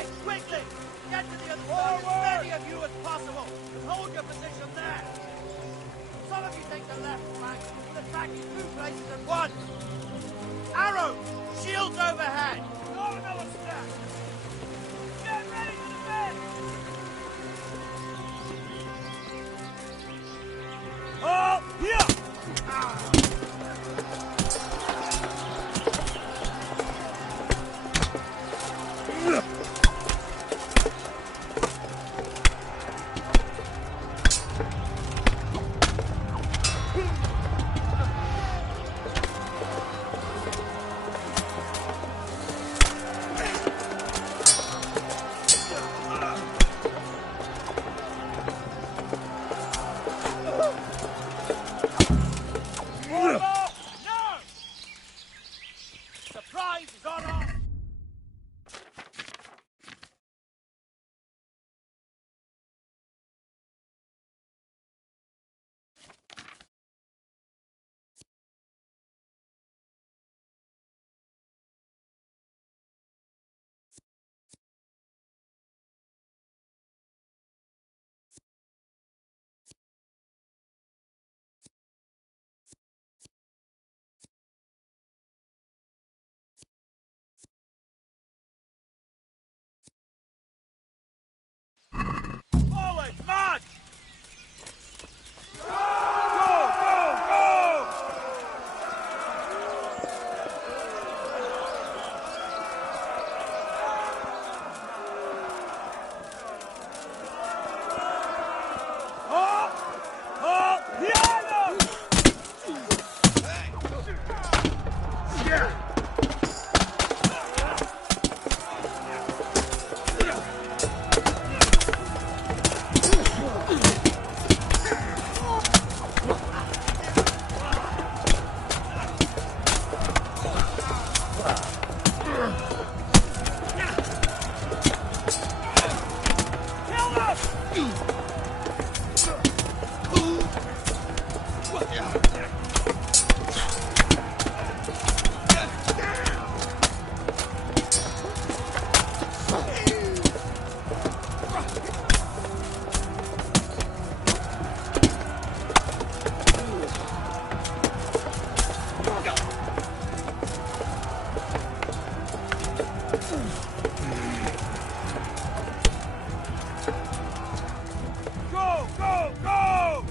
Okay, quickly! Get to the other side, as many of you as possible, and hold your position there. Some of you take the left flank, and attack in 2 places at once. Arrows! Shields overhead! Not another step! Get ready to defend! Oh, here! Forward, march! Go, go, go! Halt! Halt! Piano! Yeah! Go, go, go!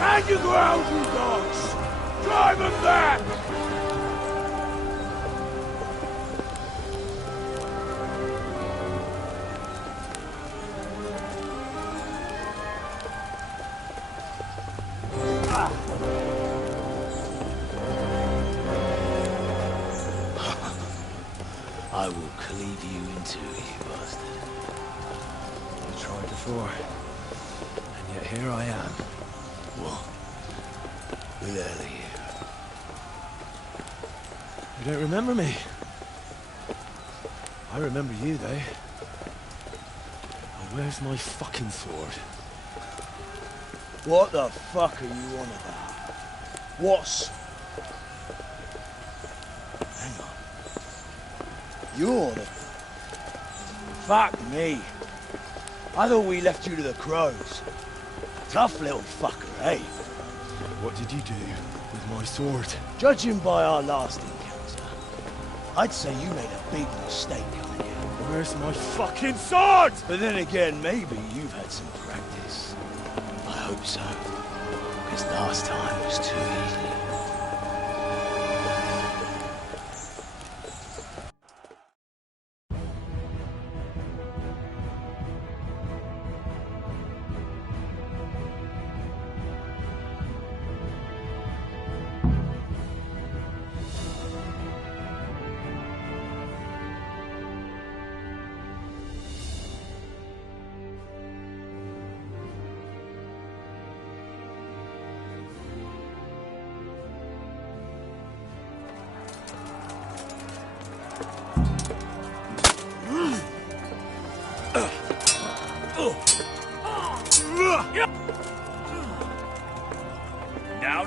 Stand your ground, you dogs! Drive them back! I will cleave you in two, you bastard. I tried before, and yet here I am. What? Who the hell are you? You don't remember me? I remember you, though. Oh, where's my fucking sword? What the fuck are you on about? What's... Hang on. You're the... Fuck me. I thought we left you to the crows. Tough little fucker, eh? What did you do with my sword? Judging by our last encounter, I'd say you made a big mistake coming here. Where's my fucking sword? But then again, maybe you've had some practice. I hope so. Because last time was too easy.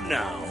Now.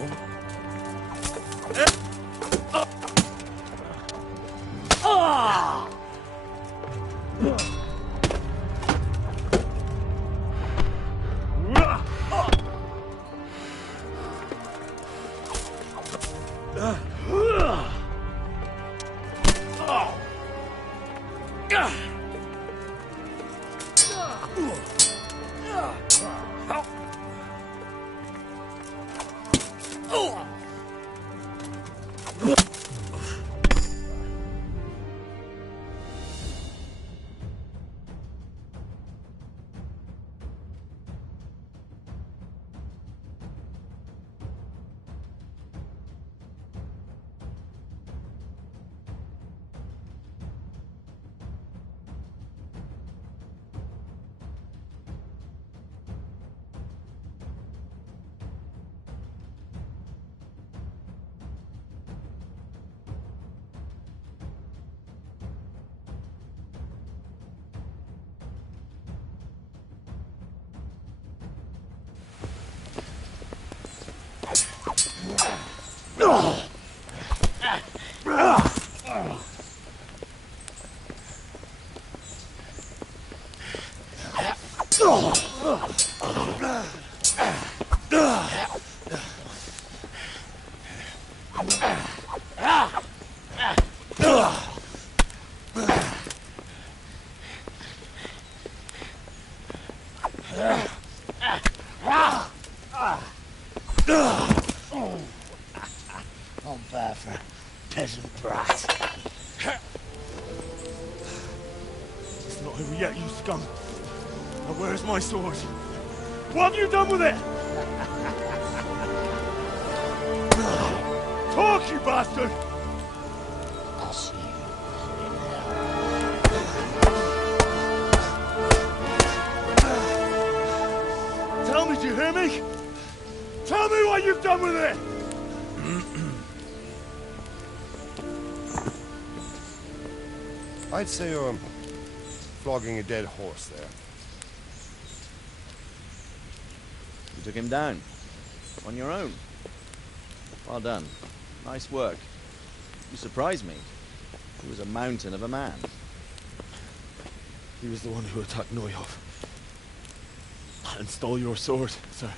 Not bad for a peasant brat. It's not over yet, you scum. Now where's my sword? What have you done with it? Talk, you bastard! I'll see you in hell. Tell me, do you hear me? Tell me what you've done with it! I'd say you're flogging a dead horse there. You took him down. On your own. Well done. Nice work. You surprised me. He was a mountain of a man. He was the one who attacked Neuhoff. And stole your sword, sir.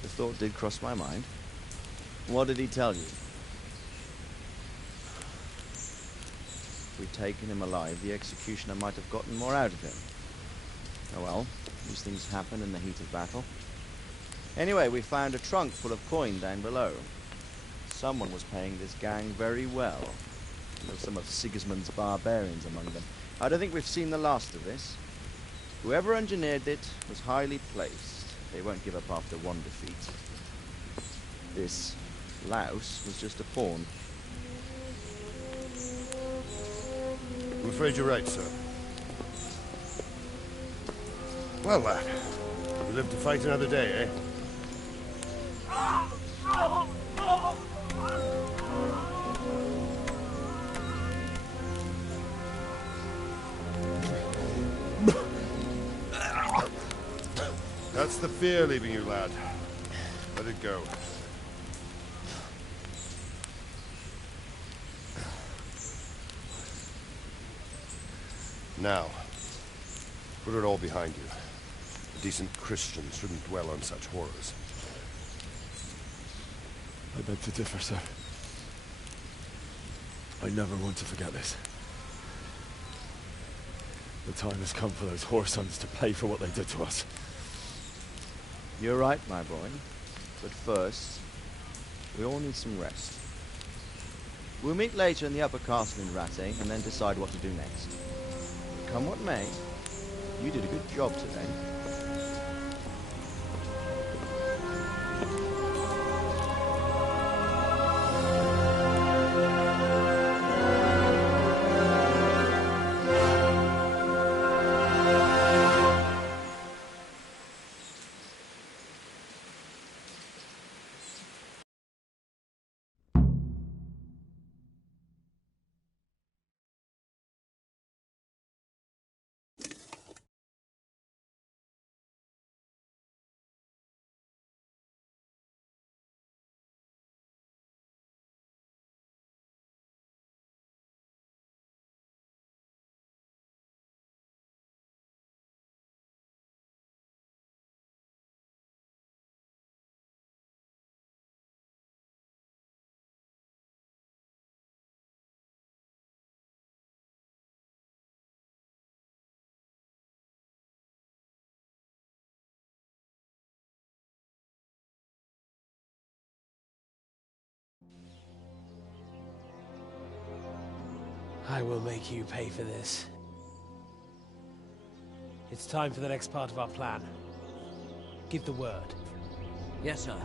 The thought did cross my mind. What did he tell you? If we'd taken him alive, the executioner might have gotten more out of him. Oh well, these things happen in the heat of battle. Anyway, we found a trunk full of coin down below. Someone was paying this gang very well. There were some of Sigismund's barbarians among them. I don't think we've seen the last of this. Whoever engineered it was highly placed. They won't give up after one defeat. This louse was just a pawn. I'm afraid you're right, sir. Well, lad, we live to fight another day, eh? That's the fear leaving you, lad. Let it go. Now, put it all behind you. A decent Christian shouldn't dwell on such horrors. I beg to differ, sir. I never want to forget this. The time has come for those whoresons to pay for what they did to us. You're right, my boy. But first, we all need some rest. We'll meet later in the upper castle in Rattay and then decide what to do next. Come what may, you did a good job today. I will make you pay for this. It's time for the next part of our plan. Give the word. Yes, sir.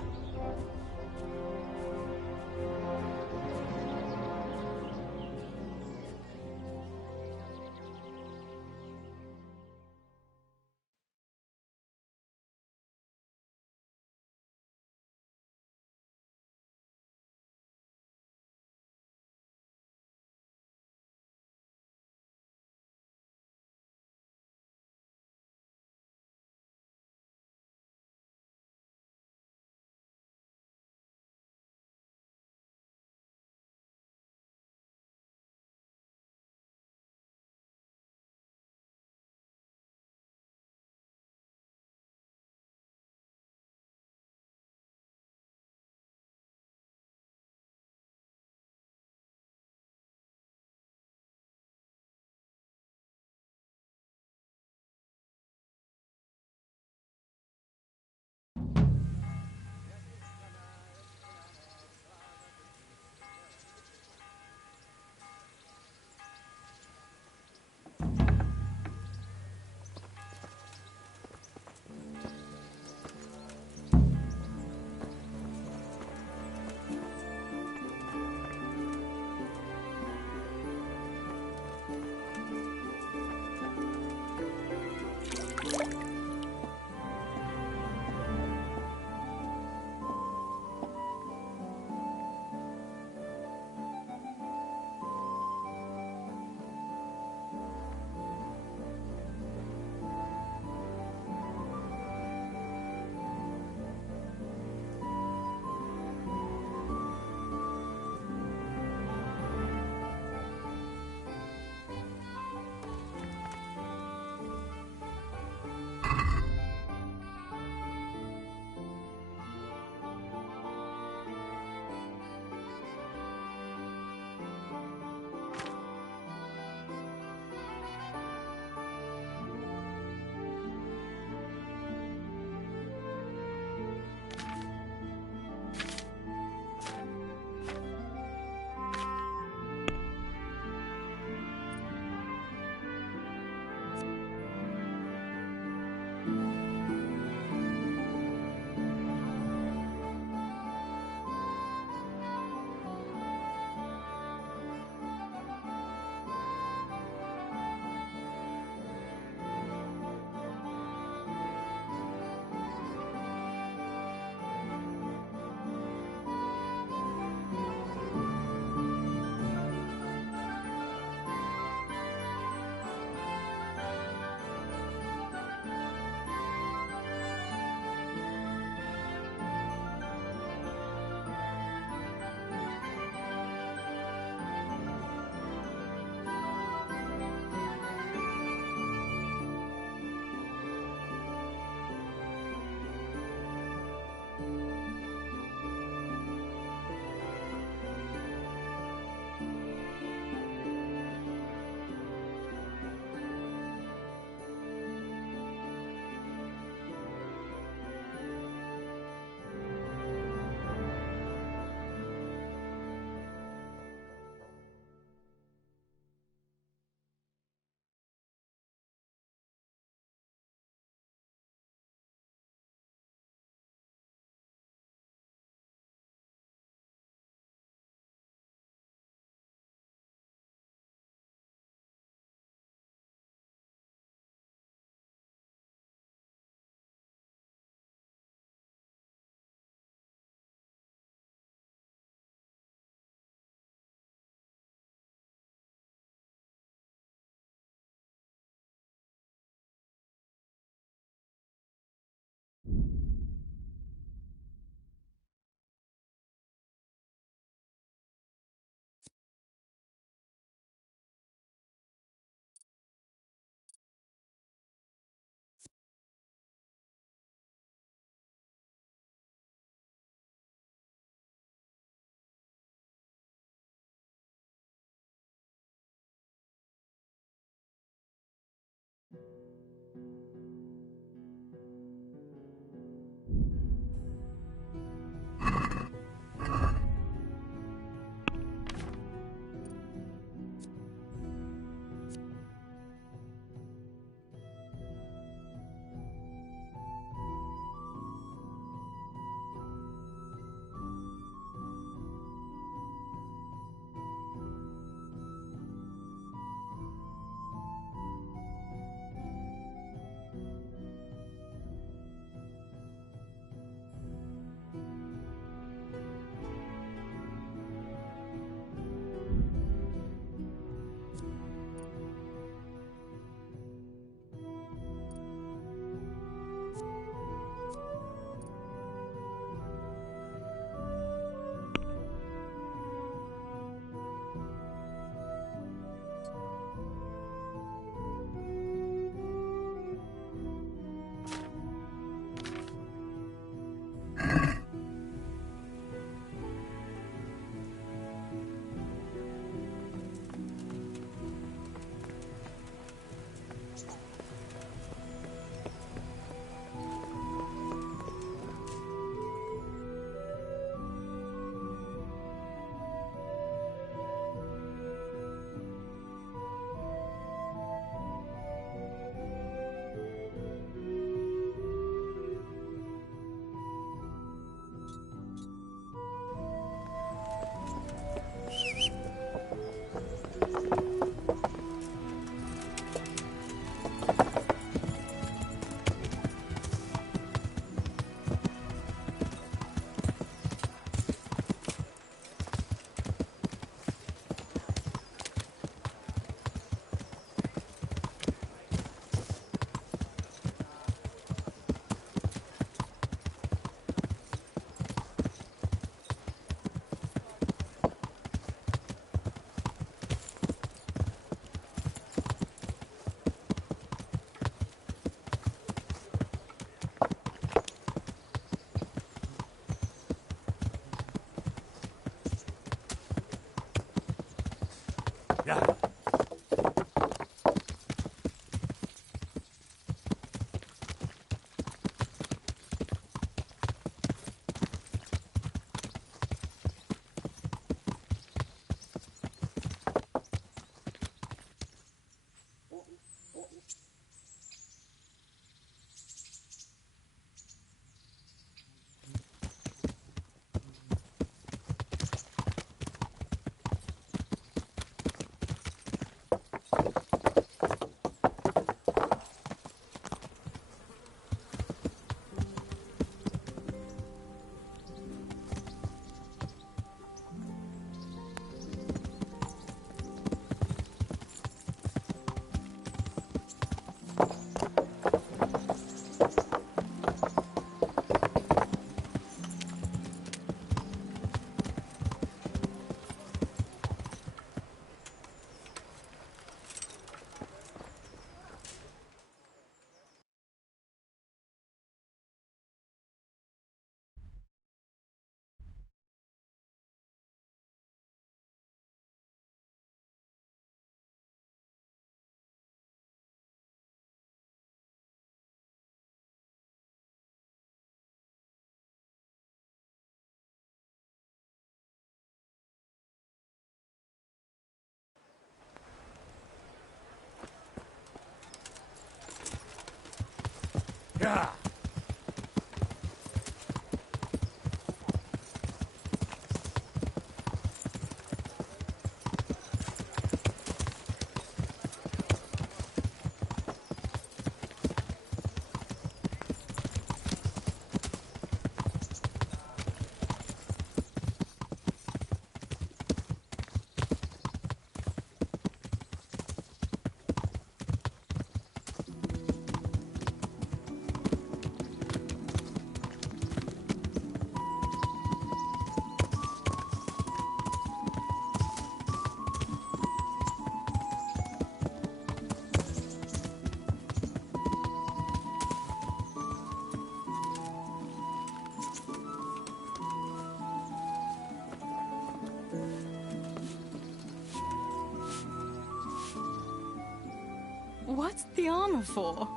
What's the armor for?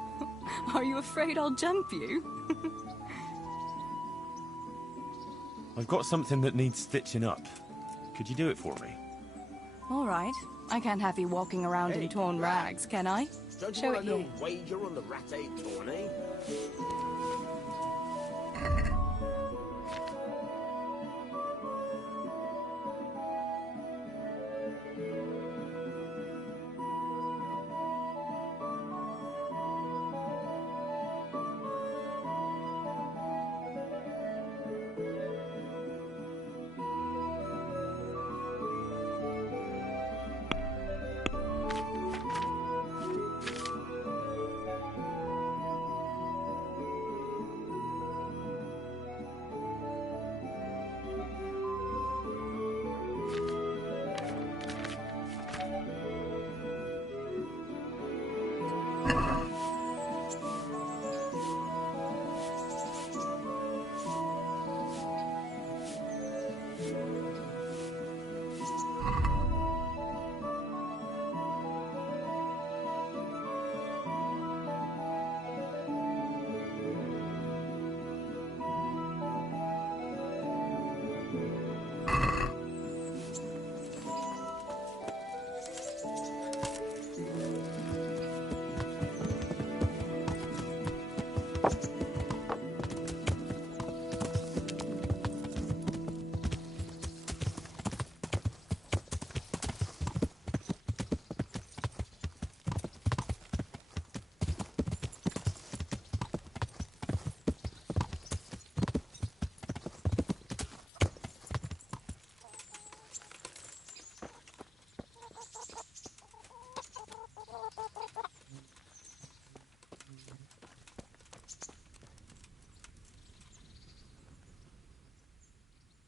Are you afraid I'll jump you? I've got something that needs stitching up. Could you do it for me? All right. I can't have you walking around in torn rags, can I? Don't Show you it want a here. little wager on the rat egg tourney?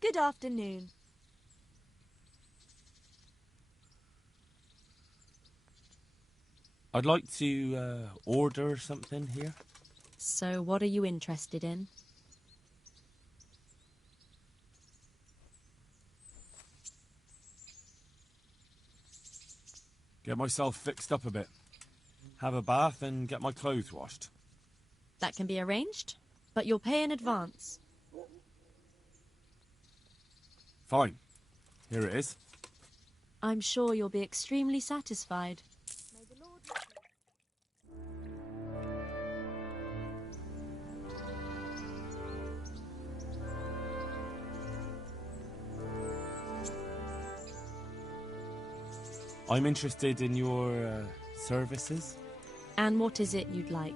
Good afternoon. I'd like to order something here. So what are you interested in? Get myself fixed up a bit. Have a bath and get my clothes washed. That can be arranged, but you'll pay in advance. Fine. Here it is. I'm sure you'll be extremely satisfied. I'm interested in your services. And what is it you'd like?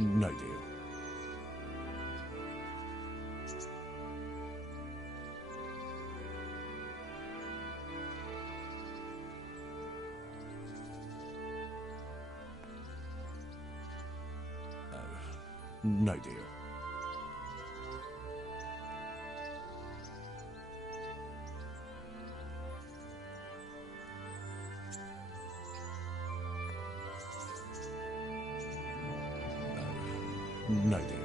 No deal. No deal. No deal.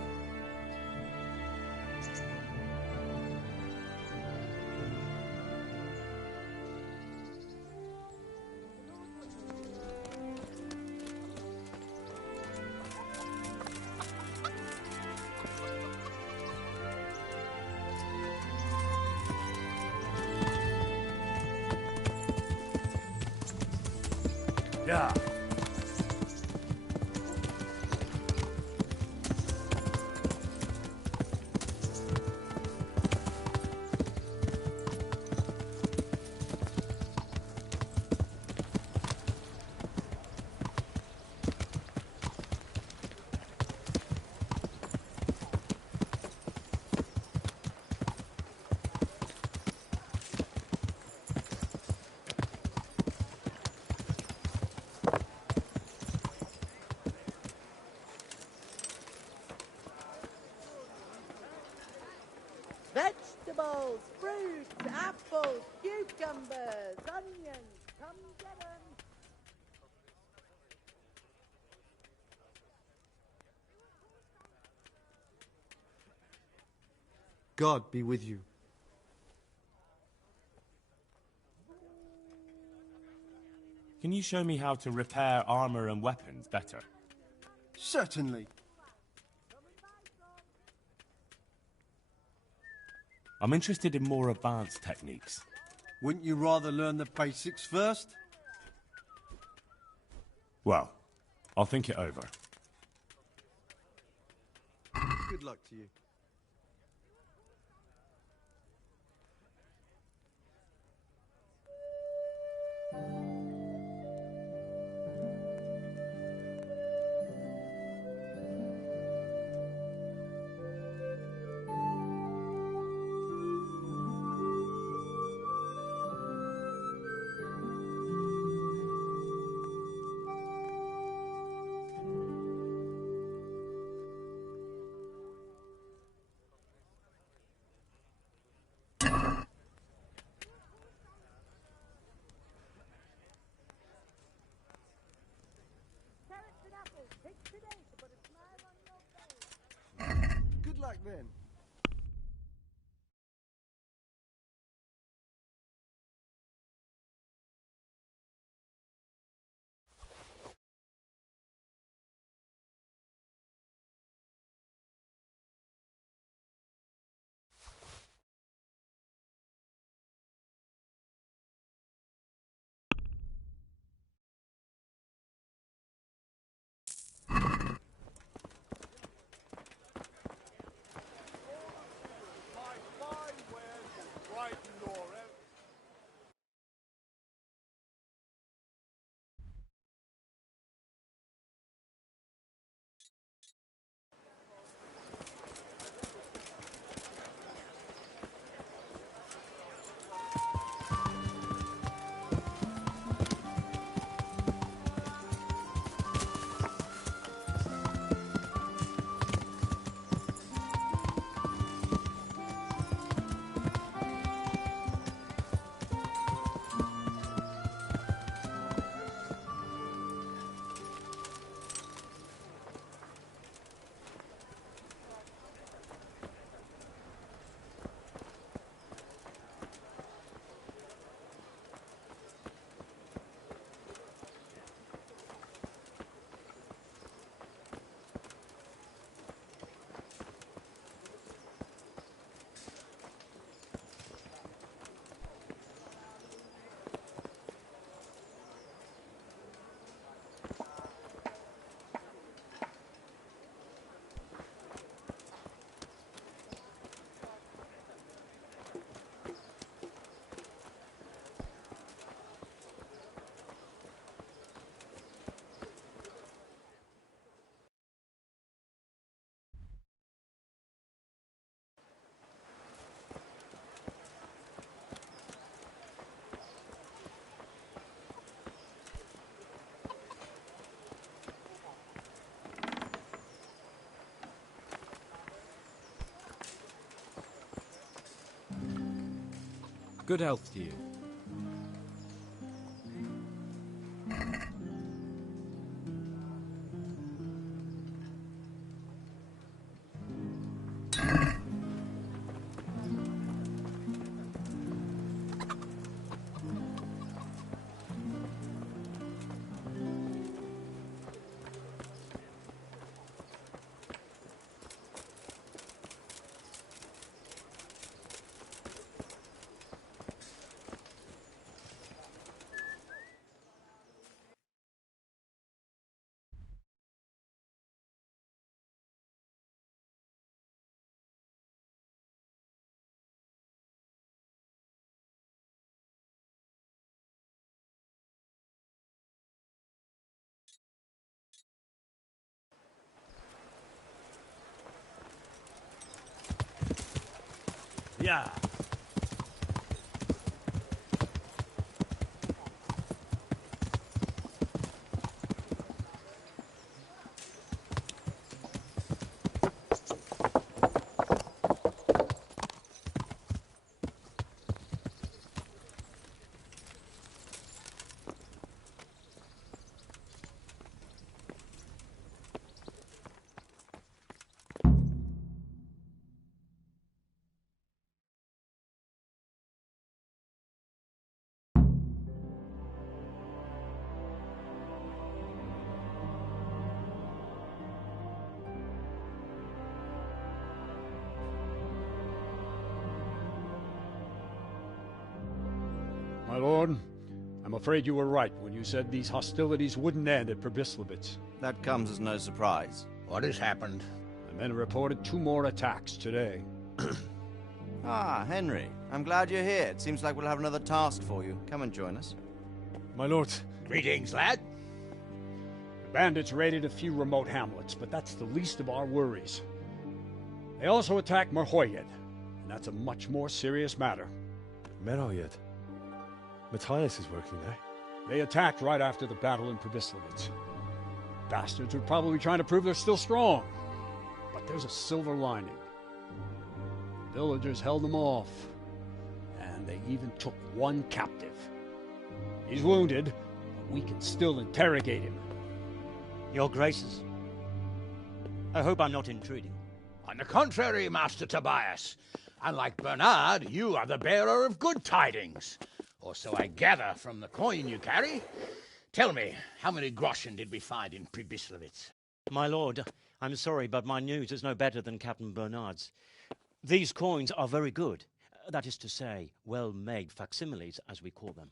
Yeah. Vegetables, fruits, apples, cucumbers, onions. Come get 'em. God be with you. Can you show me how to repair armor and weapons better? Certainly. I'm interested in more advanced techniques. Wouldn't you rather learn the basics first? Well, I'll think it over. Good luck to you. Carrots and apples. Take today to put a smile on your face. Good luck then. Good health to you. Yeah. My lord, I'm afraid you were right when you said these hostilities wouldn't end at Probislavitz. That comes as no surprise. What has happened? The men reported 2 more attacks today. Ah, Henry. I'm glad you're here. It seems like we'll have another task for you. Come and join us. My lord. Greetings, lad. The bandits raided a few remote hamlets, but that's the least of our worries. They also attacked Merhoyed, and that's a much more serious matter. Merhoyed? Matthias is working there. They attacked right after the battle in Probislavitz. Bastards were probably trying to prove they're still strong. But there's a silver lining. The villagers held them off, and they even took 1 captive. He's wounded, but we can still interrogate him. Your Graces, I hope I'm not intruding. On the contrary, Master Tobias. Unlike Bernard, you are the bearer of good tidings. Or so I gather from the coin you carry. Tell me, how many groschen did we find in Probislavitz? My lord, I'm sorry, but my news is no better than Captain Bernard's. These coins are very good. That is to say, well-made facsimiles, as we call them.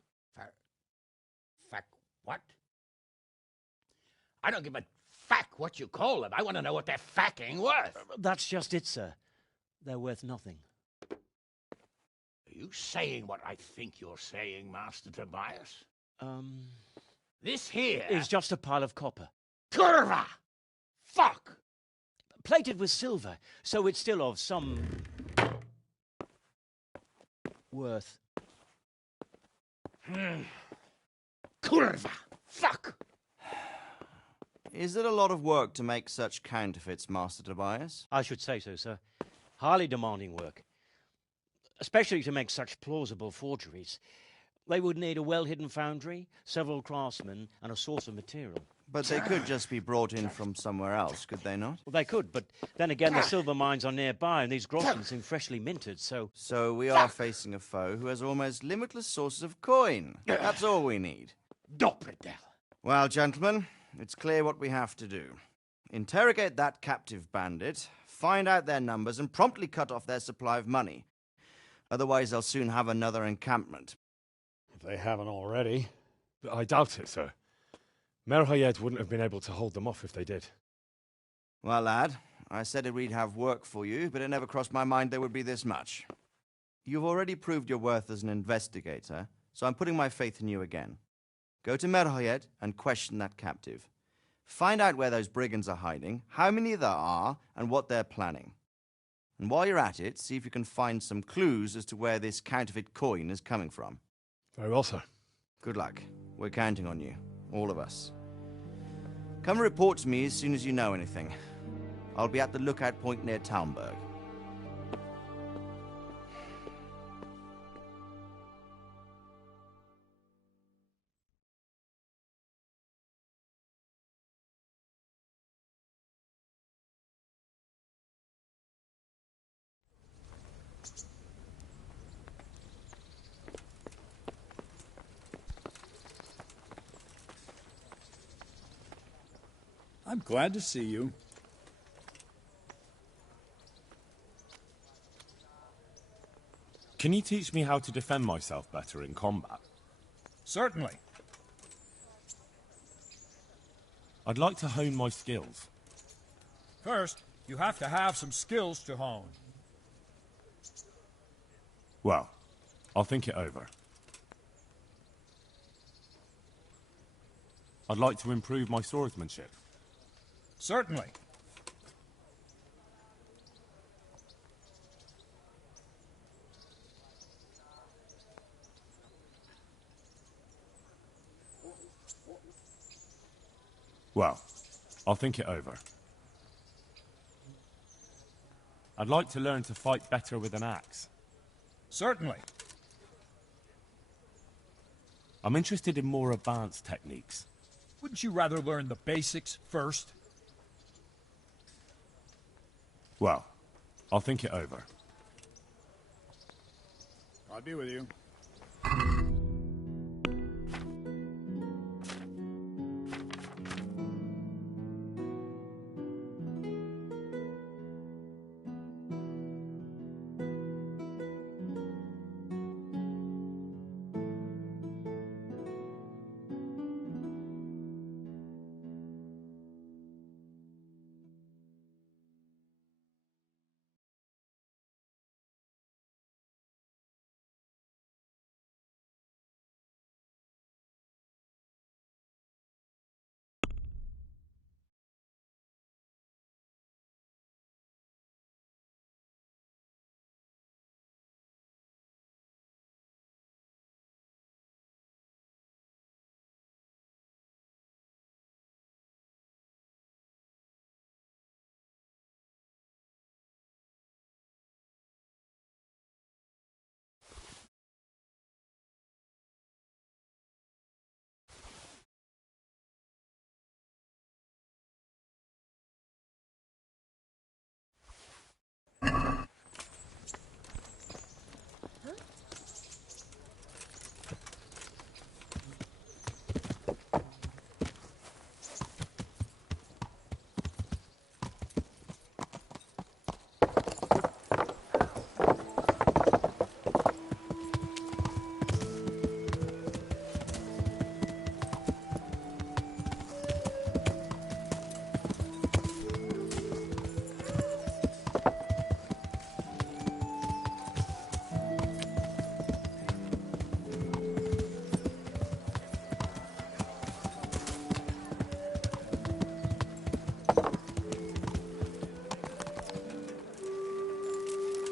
What? I don't give a what you call them. I want to know what they're facking worth. That's just it, sir. They're worth nothing. Are you saying what I think you're saying, Master Tobias? This here is just a pile of copper. Curva! Fuck! Plated with silver, so it's still of some worth. Curva! Fuck! Is it a lot of work to make such counterfeits, Master Tobias? I should say so, sir. Highly demanding work. Especially to make such plausible forgeries. They would need a well-hidden foundry, several craftsmen, and a source of material. But they could just be brought in from somewhere else, could they not? Well, they could, but then again, the silver mines are nearby, and these groschen seem freshly minted, so... So we are facing a foe who has almost limitless sources of coin. That's all we need. Doppelder. Well, gentlemen, it's clear what we have to do. Interrogate that captive bandit, find out their numbers, and promptly cut off their supply of money. Otherwise, they'll soon have another encampment. If they haven't already. I doubt it, sir. Merhoyed wouldn't have been able to hold them off if they did. Well, lad, I said we'd have work for you, but it never crossed my mind there would be this much. You've already proved your worth as an investigator, so I'm putting my faith in you again. Go to Merhoyed and question that captive. Find out where those brigands are hiding, how many there are, and what they're planning. And while you're at it, see if you can find some clues as to where this counterfeit coin is coming from. Very well, sir. Good luck. We're counting on you. All of us. Come report to me as soon as you know anything. I'll be at the lookout point near Talmberg. I'm glad to see you. Can you teach me how to defend myself better in combat? Certainly. I'd like to hone my skills. First, you have to have some skills to hone. Well, I'll think it over. I'd like to improve my swordsmanship. Certainly. Well, I'll think it over. I'd like to learn to fight better with an axe. Certainly. I'm interested in more advanced techniques. Wouldn't you rather learn the basics first? Well, I'll think it over. I'll be with you.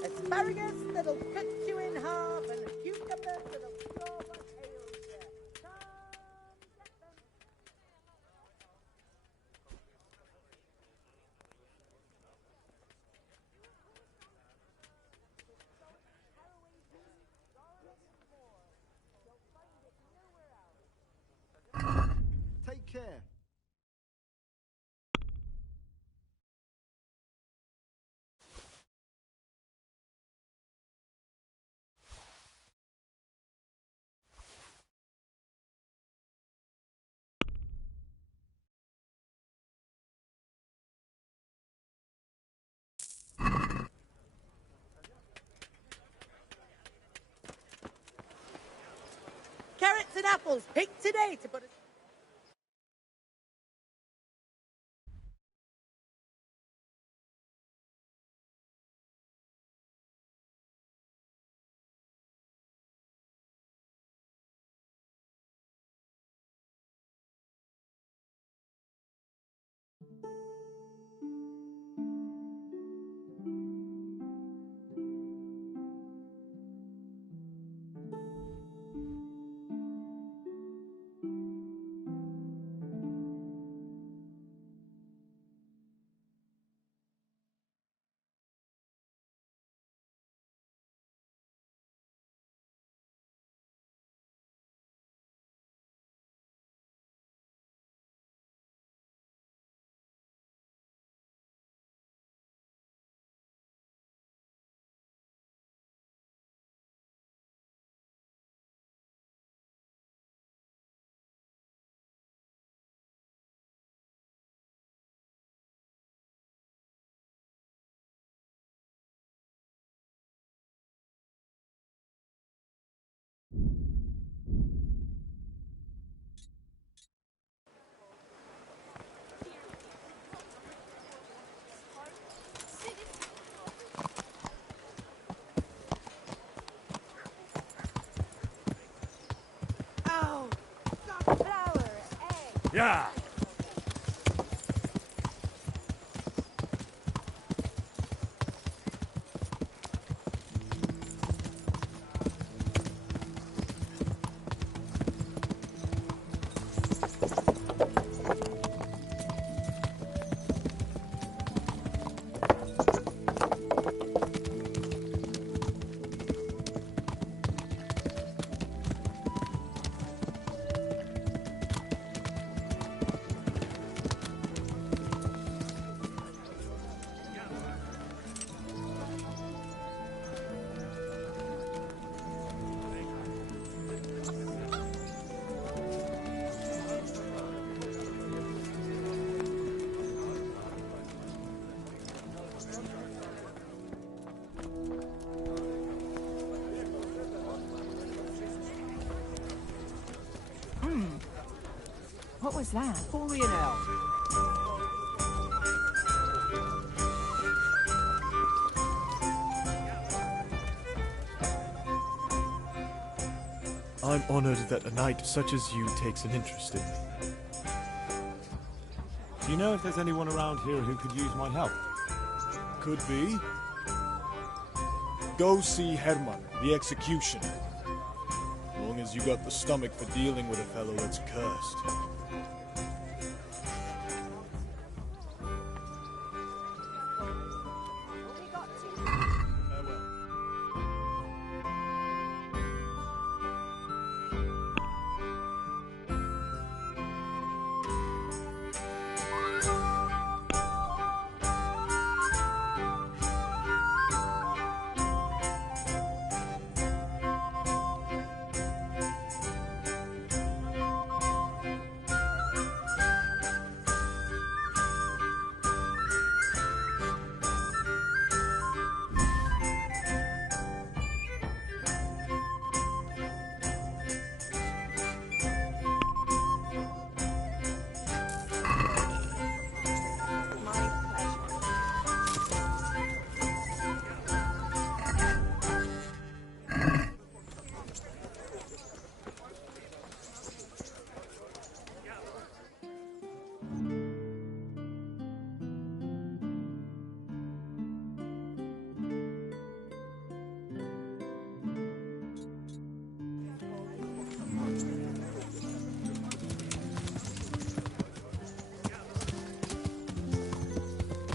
Asparagus that'll cut you in half, and cucumbers that'll throw what ails you. Come get them. Take care. Carrots and apples picked today to put a... Oh, sunflower, egg. Yeah. What was that? Pour me an ale. I'm honored that a knight such as you takes an interest in me. Do you know if there's anyone around here who could use my help? Could be. Go see Herman, the executioner. As long as you got the stomach for dealing with a fellow that's cursed.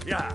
Yeah.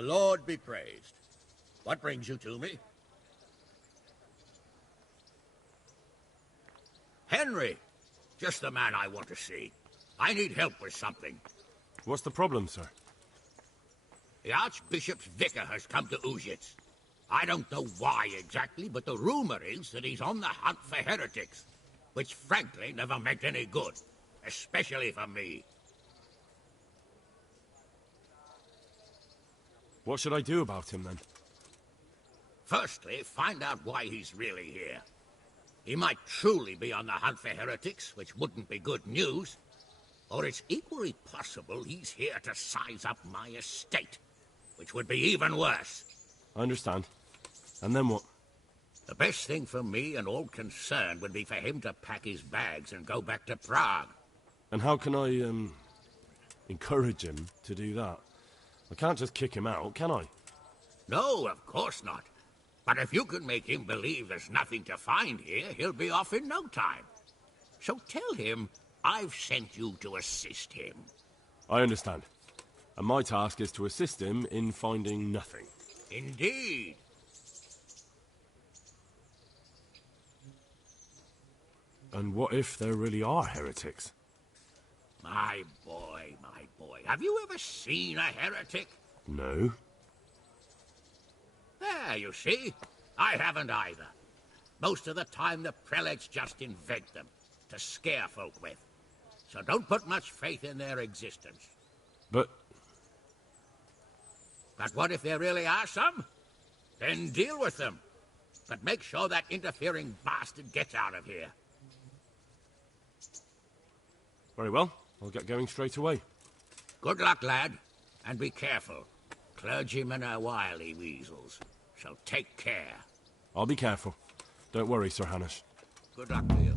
The Lord be praised. What brings you to me? Henry! Just the man I want to see. I need help with something. What's the problem, sir? The Archbishop's vicar has come to Uzhitz. I don't know why exactly, but the rumor is that he's on the hunt for heretics, which frankly never meant any good, especially for me. What should I do about him, then? Firstly, find out why he's really here. He might truly be on the hunt for heretics, which wouldn't be good news. Or it's equally possible he's here to size up my estate, which would be even worse. I understand. And then what? The best thing for me and all concerned would be for him to pack his bags and go back to Prague. And how can I, encourage him to do that? I can't just kick him out, can I? No, of course not. But if you can make him believe there's nothing to find here, he'll be off in no time. So tell him I've sent you to assist him. I understand. And my task is to assist him in finding nothing. Indeed. And what if there really are heretics? My boy, have you ever seen a heretic? No. There, you see. I haven't either. Most of the time the prelates just invent them to scare folk with. So don't put much faith in their existence. But what if there really are some? Then deal with them. But make sure that interfering bastard gets out of here. very well. I'll get going straight away. Good luck, lad. And be careful. Clergymen are wily weasels. So take care. I'll be careful. Don't worry, Sir Hannes. Good luck to you.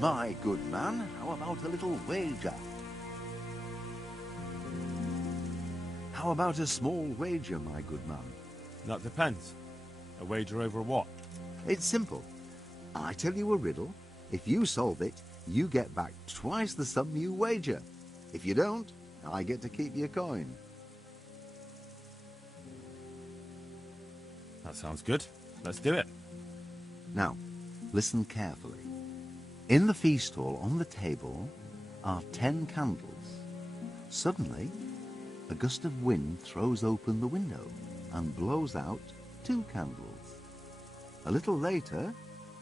My good man, how about a little wager? How about a small wager, my good man? That depends. A wager over what? It's simple. I tell you a riddle. If you solve it, you get back twice the sum you wager. If you don't, I get to keep your coin. That sounds good. Let's do it. Now, listen carefully. In the feast hall on the table are 10 candles. Suddenly, a gust of wind throws open the window and blows out 2 candles. A little later,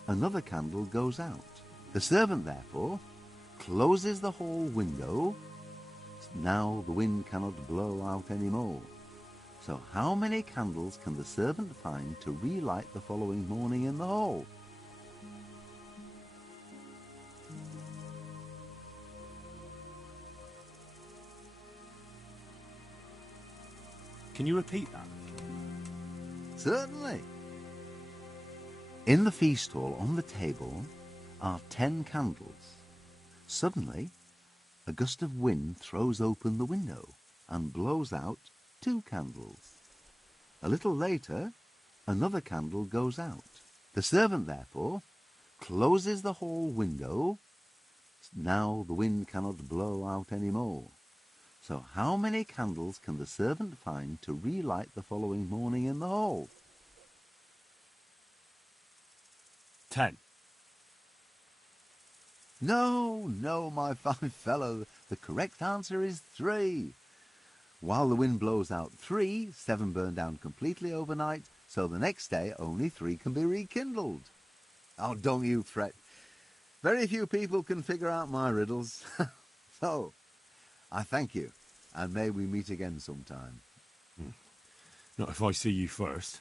another candle goes out. The servant, therefore, closes the hall window. Now the wind cannot blow out any more. So how many candles can the servant find to relight the following morning in the hall? Can you repeat that? Certainly. In the feast hall on the table are 10 candles. Suddenly, a gust of wind throws open the window and blows out 2 candles. A little later, another candle goes out. The servant, therefore, closes the hall window. Now the wind cannot blow out any more. So how many candles can the servant find to relight the following morning in the hall? 10. No, my fine fellow. The correct answer is 3. While the wind blows out 3, 7 burn down completely overnight, so the next day only 3 can be rekindled. Oh, don't you fret. Very few people can figure out my riddles. So, I thank you, and may we meet again sometime. Not if I see you first.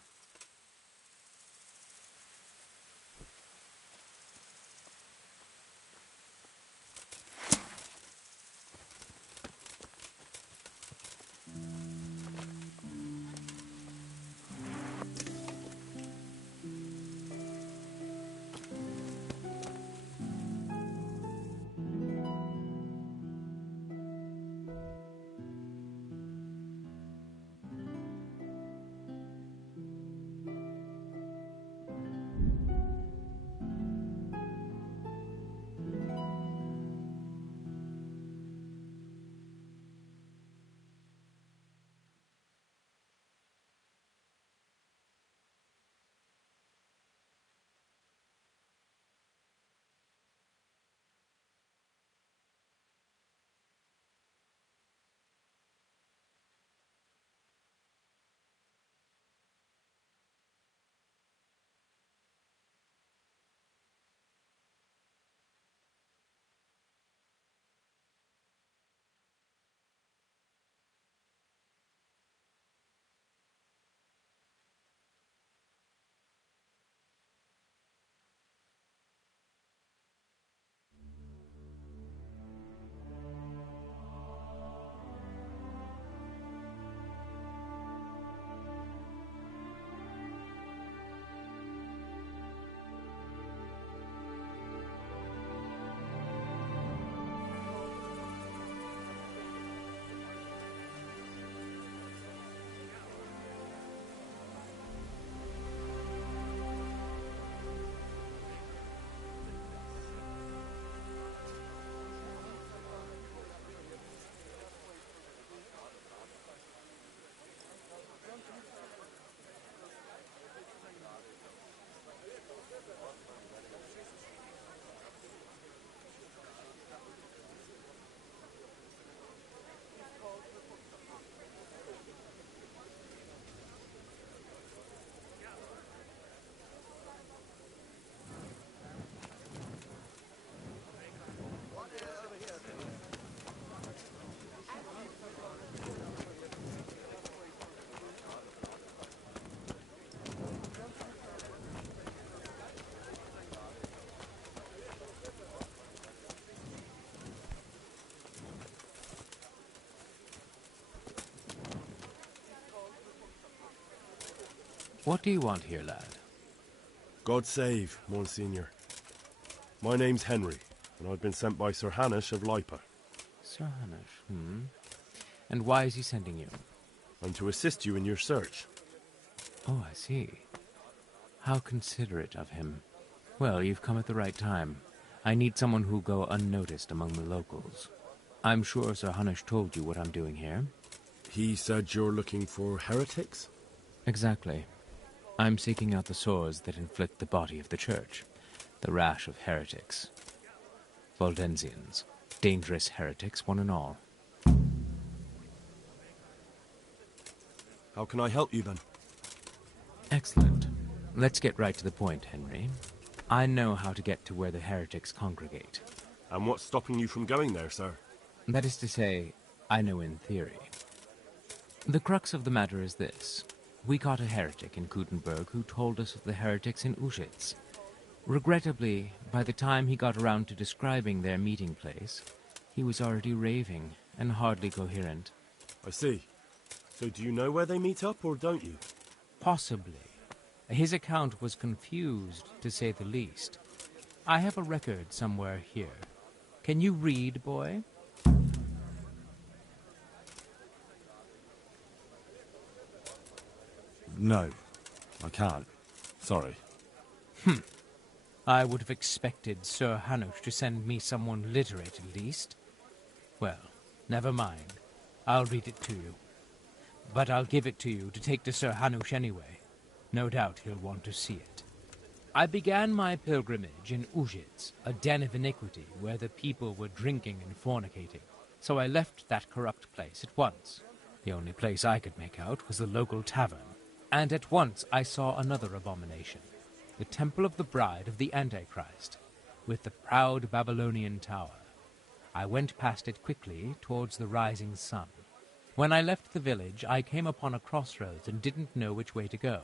What do you want here, lad? God save, Monsignor. My name's Henry, and I've been sent by Sir Hanush of Lipa. Sir Hanush, And why is he sending you? I'm to assist you in your search. Oh, I see. How considerate of him. Well, you've come at the right time. I need someone who'll go unnoticed among the locals. I'm sure Sir Hanush told you what I'm doing here. He said you're looking for heretics? Exactly. I'm seeking out the sores that inflict the body of the church. The rash of heretics. Waldensians. Dangerous heretics, one and all. How can I help you, then? Excellent. Let's get right to the point, Henry. I know how to get to where the heretics congregate. And what's stopping you from going there, sir? That is to say, I know in theory. The crux of the matter is this. We caught a heretic in Kutenberg who told us of the heretics in Uschitz. Regrettably, by the time he got around to describing their meeting place, he was already raving and hardly coherent. I see. So do you know where they meet up, or don't you? Possibly. His account was confused, to say the least. I have a record somewhere here. Can you read, boy? No, I can't. Sorry. I would have expected Sir Hanush to send me someone literate, at least. Well, never mind. I'll read it to you. But I'll give it to you to take to Sir Hanush anyway. No doubt he'll want to see it. I began my pilgrimage in Uschitz, a den of iniquity where the people were drinking and fornicating. So I left that corrupt place at once. The only place I could make out was the local tavern. And at once I saw another abomination, the Temple of the Bride of the Antichrist, with the proud Babylonian tower. I went past it quickly towards the rising sun. When I left the village, I came upon a crossroads and didn't know which way to go.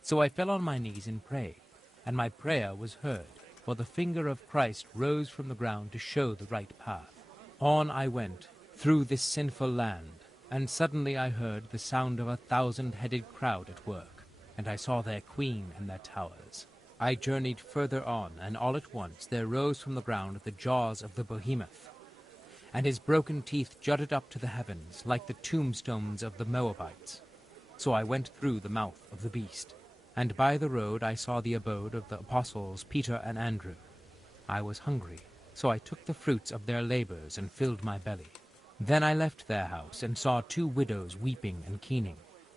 So I fell on my knees and prayed, and my prayer was heard, for the finger of Christ rose from the ground to show the right path. On I went, through this sinful land, and suddenly I heard the sound of a 1,000-headed crowd at work, and I saw their queen and their towers. I journeyed further on, and all at once there rose from the ground the jaws of the behemoth, and his broken teeth jutted up to the heavens like the tombstones of the Moabites. So I went through the mouth of the beast, and by the road I saw the abode of the apostles Peter and Andrew. I was hungry, so I took the fruits of their labors and filled my belly. Then I left their house and saw 2 widows weeping and keening.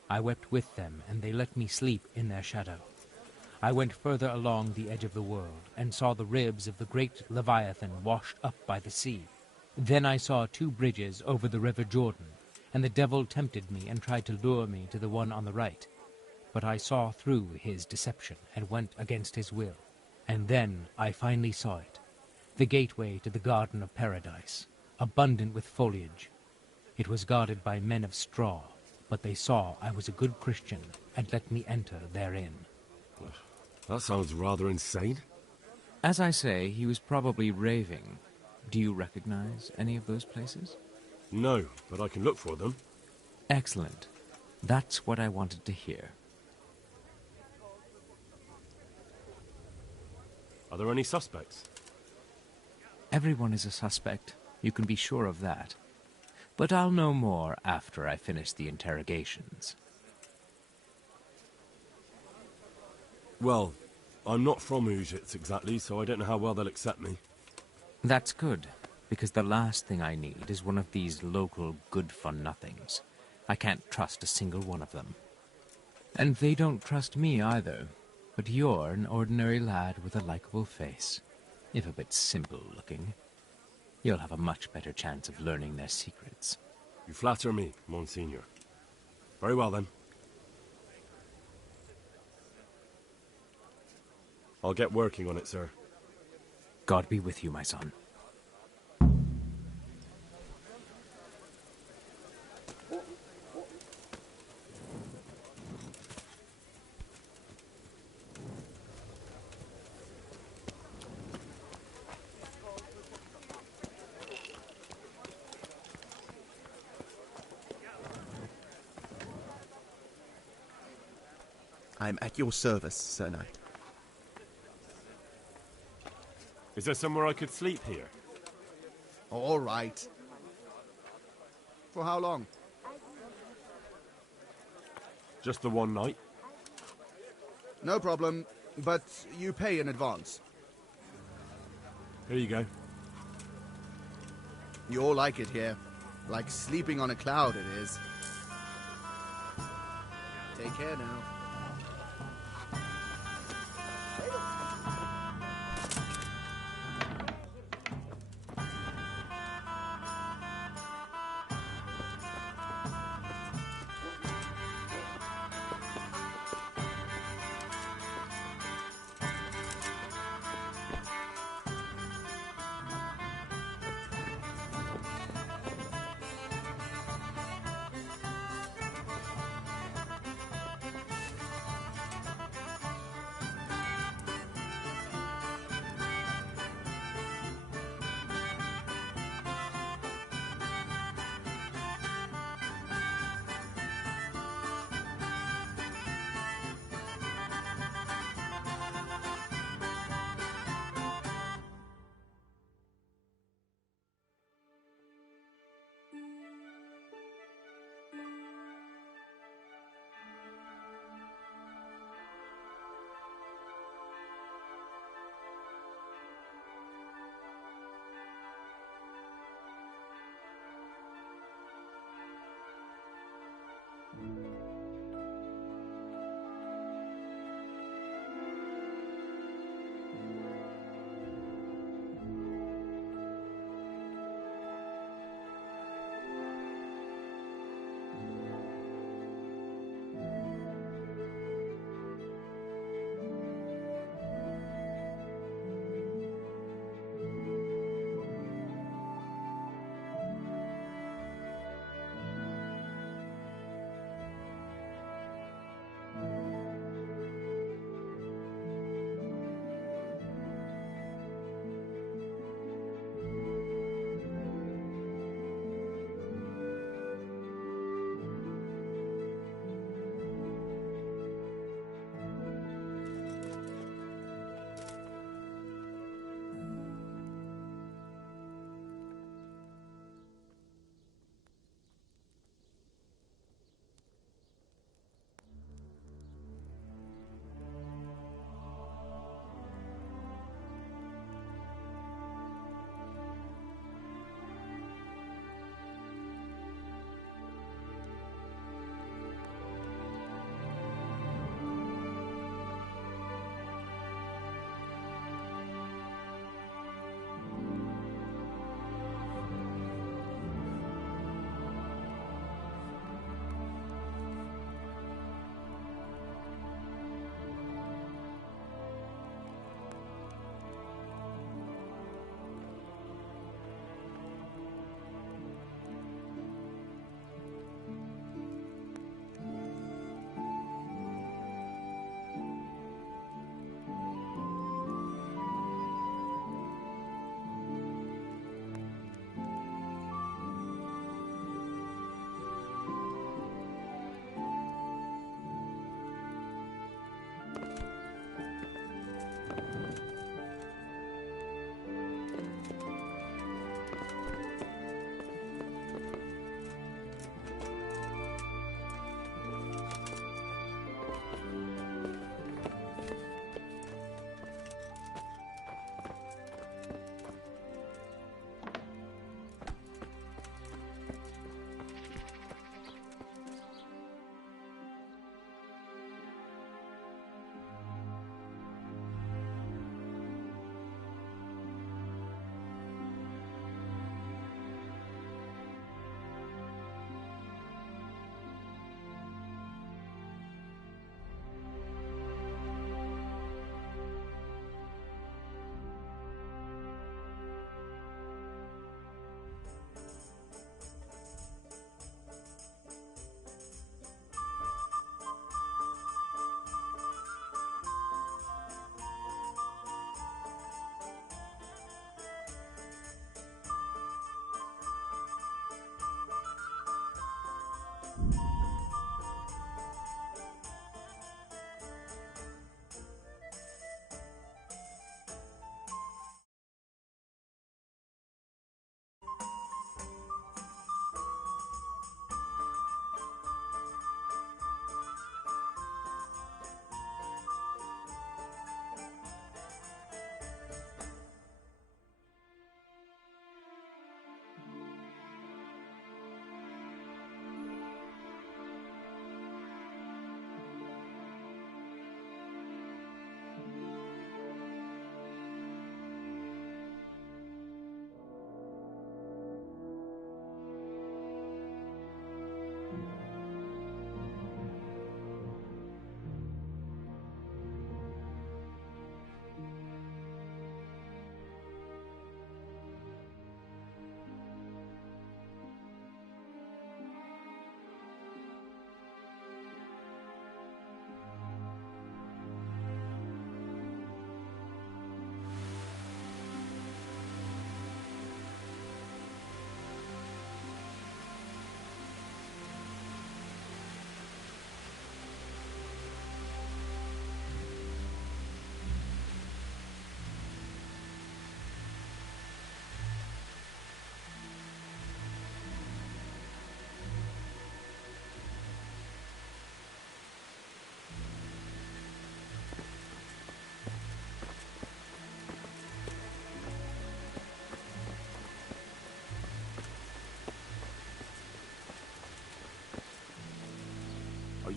I wept with them, and they let me sleep in their shadow. I went further along the edge of the world, and saw the ribs of the great Leviathan washed up by the sea. Then I saw 2 bridges over the river Jordan, and the devil tempted me and tried to lure me to the one on the right. But I saw through his deception and went against his will. And then I finally saw it, the gateway to the Garden of Paradise, abundant with foliage. It was guarded by men of straw, but they saw I was a good Christian and let me enter therein. That sounds rather insane. As I say, he was probably raving. Do you recognize any of those places? No, but I can look for them. Excellent. That's what I wanted to hear. Are there any suspects? Everyone is a suspect. You can be sure of that. But I'll know more after I finish the interrogations. Well, I'm not from Ujits exactly, so I don't know how well they'll accept me. That's good, because the last thing I need is one of these local good-for-nothings. I can't trust a single one of them. And they don't trust me either. But you're an ordinary lad with a likable face, if a bit simple-looking. You'll have a much better chance of learning their secrets. You flatter me, Monsignor. Very well, then. I'll get working on it, sir. God be with you, my son. I'm at your service, Sir Knight. Is there somewhere I could sleep here? All right. For how long? Just the one night? No problem, but you pay in advance. Here you go. You'll like it here. Like sleeping on a cloud, it is. Take care now.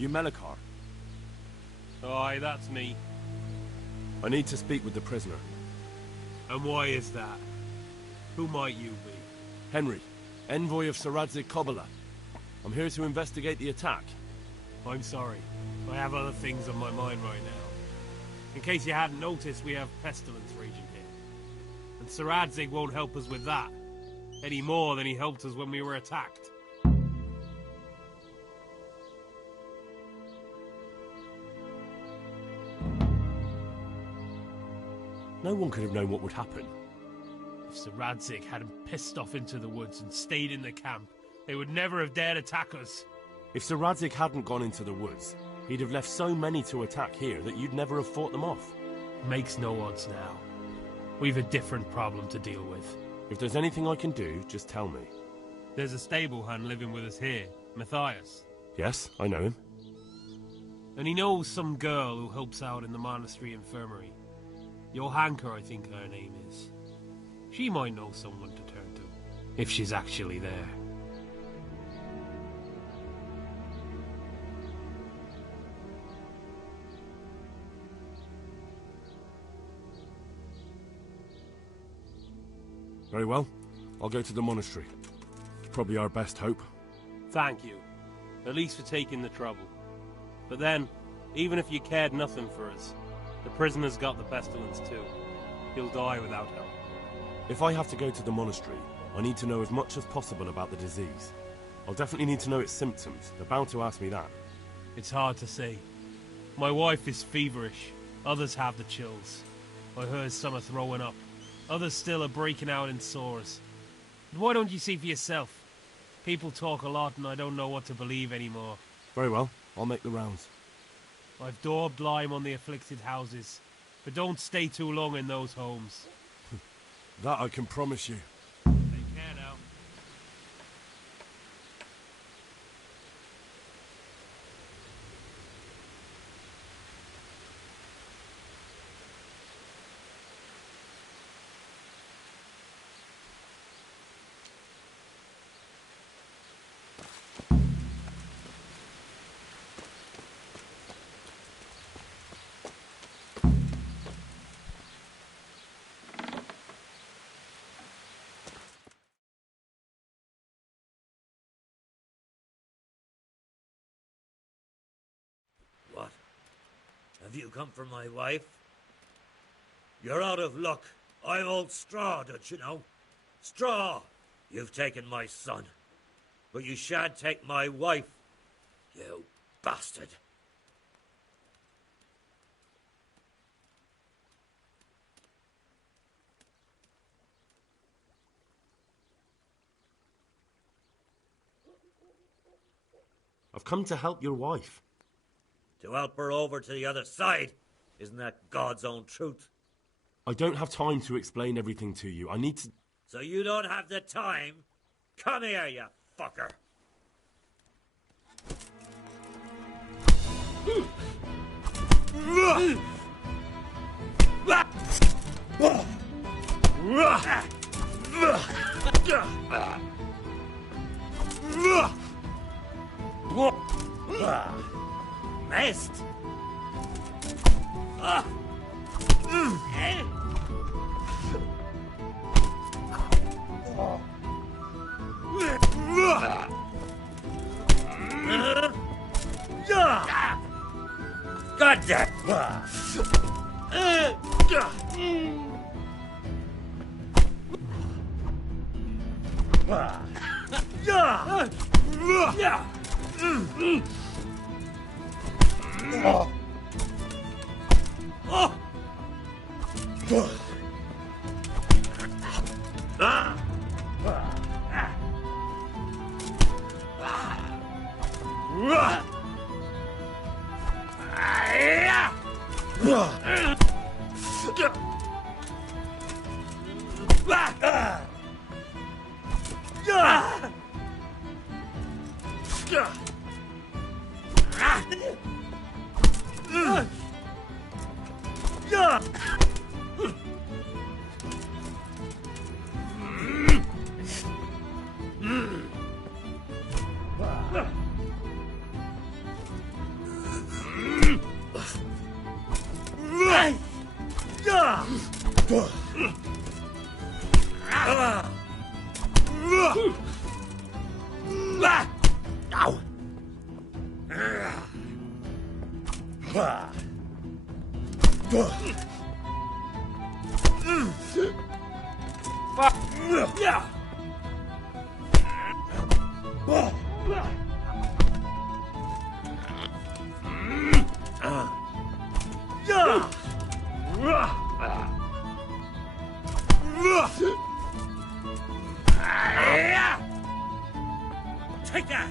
you Melikar? Aye, that's me. I need to speak with the prisoner. And why is that? Who might you be? Henry, envoy of Sir Radzig Kobyla. I'm here to investigate the attack. I'm sorry. I have other things on my mind right now. In case you hadn't noticed, we have pestilence raging here. And Sir Radzig won't help us with that, any more than he helped us when we were attacked. No one could have known what would happen. If Sir Radzig hadn't pissed off into the woods and stayed in the camp, they would never have dared attack us. If Sir Radzig hadn't gone into the woods, he'd have left so many to attack here that you'd never have fought them off. Makes no odds now. We've a different problem to deal with. If there's anything I can do, just tell me. There's a stable hand living with us here, Matthias. Yes, I know him. And he knows some girl who helps out in the monastery infirmary. Johanka, I think her name is. She might know someone to turn to, if she's actually there. Very well. I'll go to the monastery. Probably our best hope. Thank you. At least for taking the trouble. But then, even if you cared nothing for us, the prisoner's got the pestilence too. He'll die without help. If I have to go to the monastery, I need to know as much as possible about the disease. I'll definitely need to know its symptoms. They're bound to ask me that. It's hard to say. My wife is feverish. Others have the chills. I heard some are throwing up. Others still are breaking out in sores. But why don't you see for yourself? People talk a lot and I don't know what to believe anymore. Very well. I'll make the rounds. I've daubed lime on the afflicted houses, but don't stay too long in those homes. That I can promise you. Take care now. What? Have you come for my wife? You're out of luck. I hold straw, don't you know? Straw! You've taken my son. But you shan't take my wife, you bastard. I've come to help your wife. To help her over to the other side? Isn't that God's own truth? I don't have time to explain everything to you. I need to... So you don't have the time? Come here, you fucker. Missed. God damn. Take that!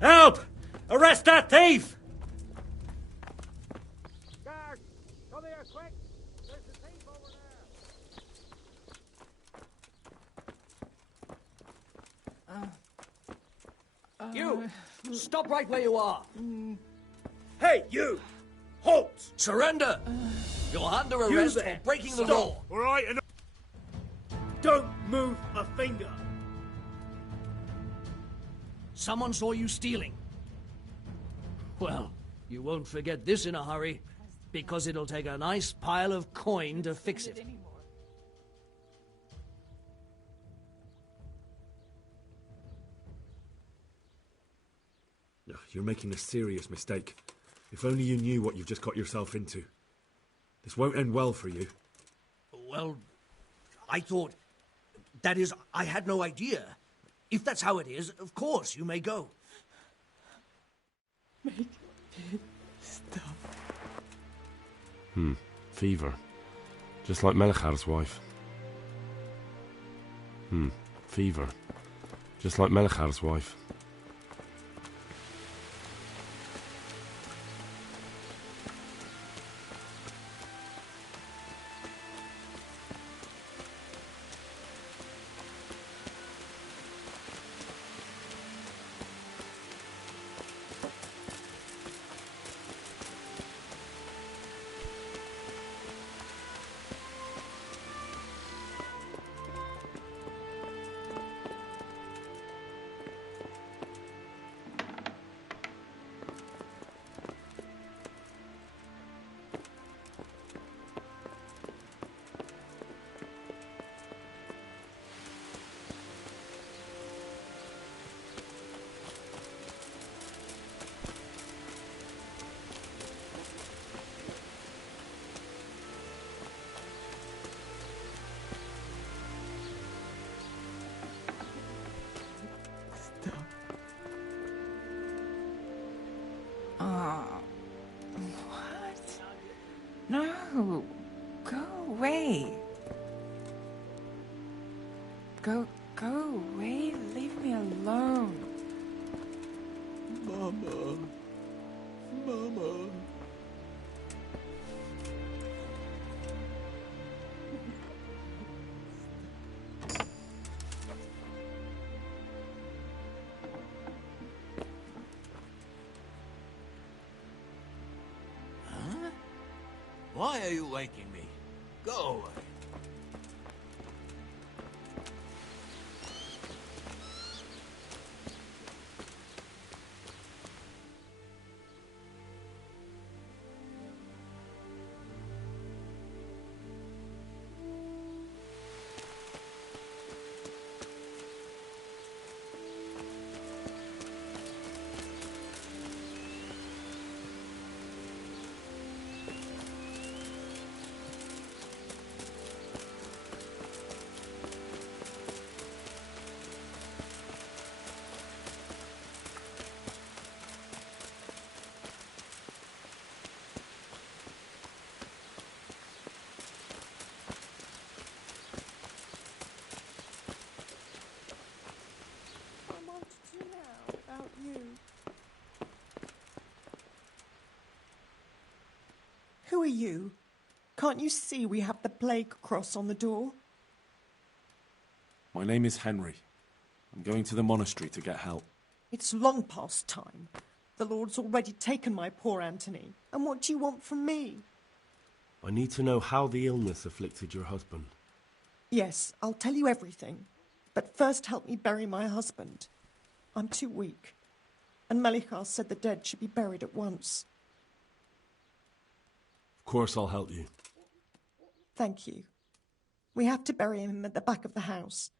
Help! Arrest that thief! Guard, come here quick. There's a thief over there. You! Stop right where you are! Hey, you! Halt! Surrender! You're under You arrest there! for breaking the Stop. law! All right, and don't move a finger. Someone saw you stealing. Well, you won't forget this in a hurry, because it'll take a nice pile of coin to fix it. You're making a serious mistake. If only you knew what you've just got yourself into. This won't end well for you. Well, I thought... That is, I had no idea. If that's how it is, of course, you may go. Make it stop. Fever. Just like Melchar's wife. Fever. Just like Melchar's wife. What? No. Go away. Go away. Leave me alone. Mama. Why are you waking me? Go away. Who are you? Can't you see we have the plague cross on the door? My name is Henry. I'm going to the monastery to get help. It's long past time. The Lord's already taken my poor Anthony. And what do you want from me? I need to know how the illness afflicted your husband. Yes, I'll tell you everything. But first help me bury my husband. I'm too weak. And Melichar said the dead should be buried at once. Of course I'll help you. Thank you. We have to bury him at the back of the house.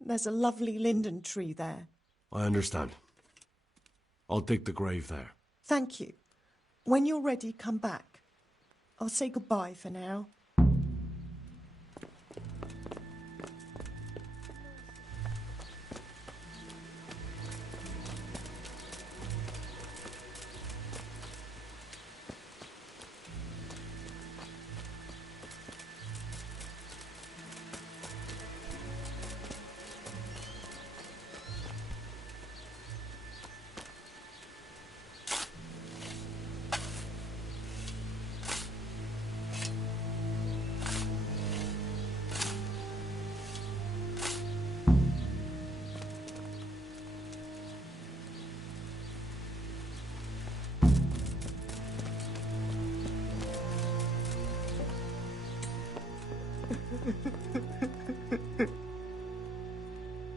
There's a lovely linden tree there. I understand. I'll dig the grave there. Thank you. When you're ready, come back. I'll say goodbye for now.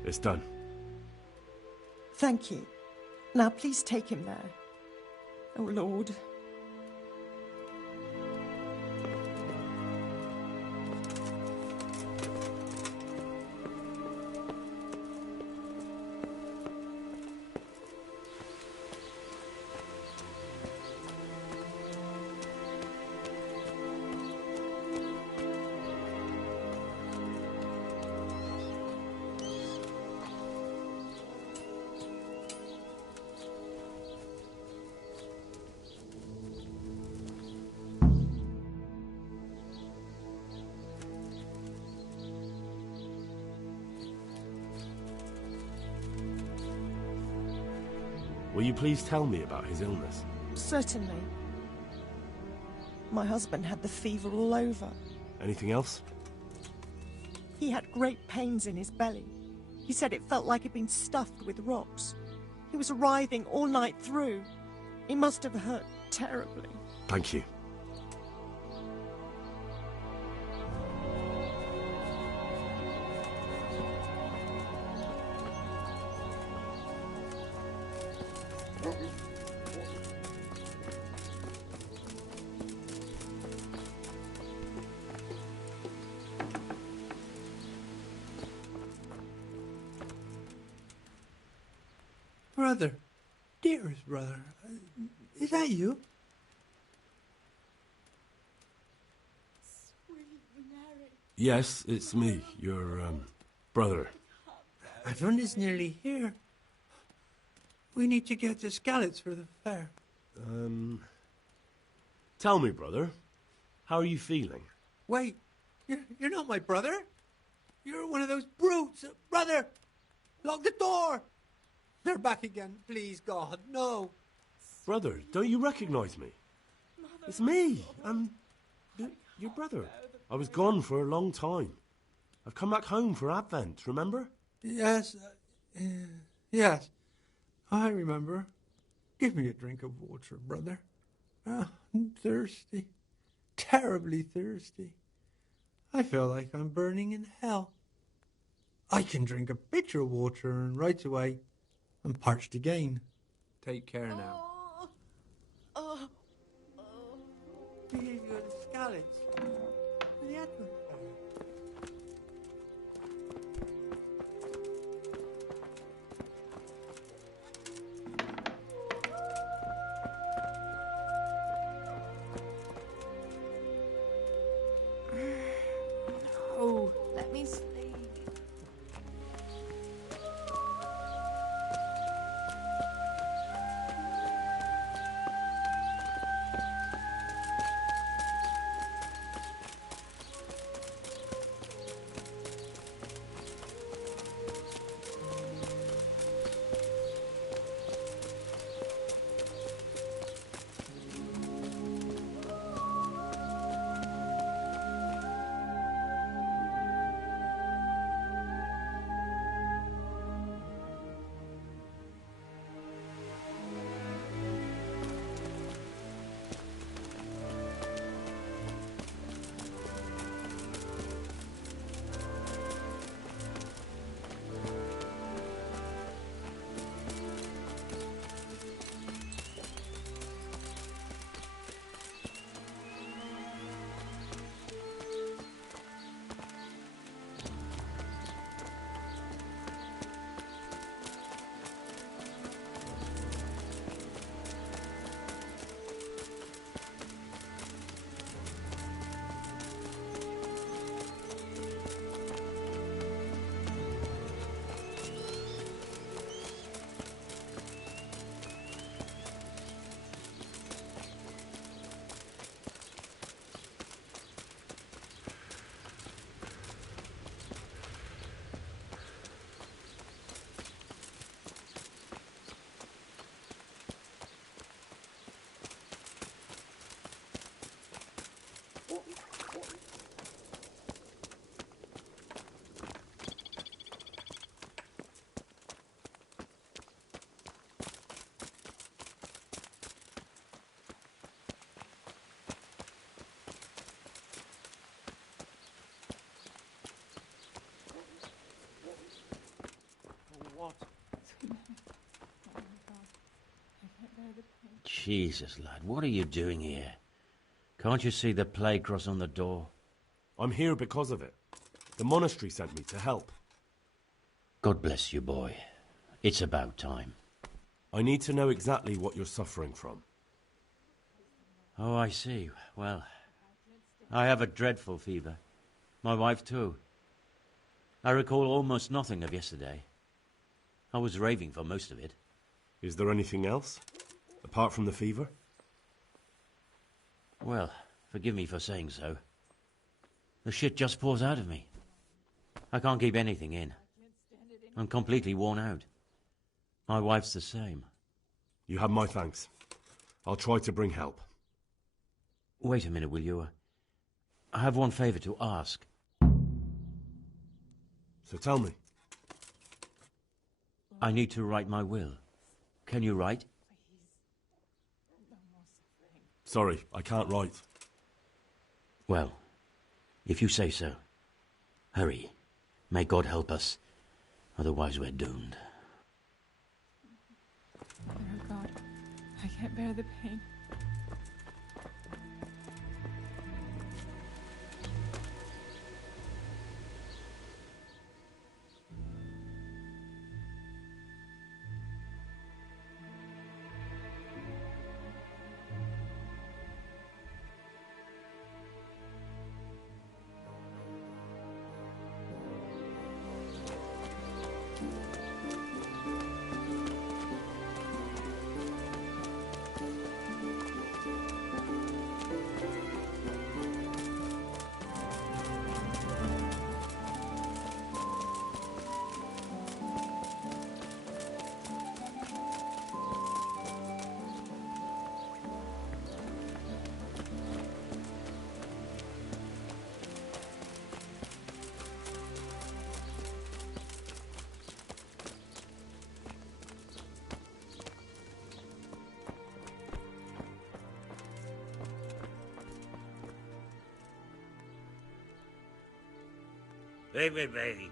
It's done. Thank you. Now please take him there. Oh, Lord. Will you please tell me about his illness? Certainly. My husband had the fever all over. Anything else? He had great pains in his belly. He said it felt like it'd been stuffed with rocks. He was writhing all night through. He must have hurt terribly. Thank you. Brother, dearest brother, is that you? Sweet Mary. Yes, it's me, your, brother. My friend is nearly here. We need to get the scallops for the fair. Tell me, brother, how are you feeling? Wait, you're not my brother? You're one of those brutes. Brother, lock the door. They're back again. Please, God, no. Brother, don't you recognize me? It's me. I'm your brother. I was gone for a long time. I've come back home for Advent, remember? Yes, yes, I remember. Give me a drink of water, brother. I'm thirsty, terribly thirsty. I feel like I'm burning in hell. I can drink a pitcher of water and right away I'm parched again. Take care now. Here you are, the scallops. The Advent fair. Oh, let me sleep. Jesus, lad, what are you doing here? Can't you see the plague cross on the door? I'm here because of it. The monastery sent me to help. God bless you, boy. It's about time. I need to know exactly what you're suffering from. Oh, I see. Well, I have a dreadful fever. My wife, too. I recall almost nothing of yesterday. I was raving for most of it. Is there anything else, apart from the fever? Well, forgive me for saying so. The shit just pours out of me. I can't keep anything in. I'm completely worn out. My wife's the same. You have my thanks. I'll try to bring help. Wait a minute, will you? I have one favor to ask. So tell me. I need to write my will. Can you write? Sorry, I can't write. Well, if you say so. Hurry. May God help us. Otherwise we're doomed. Oh, God. I can't bear the pain. Leave it be.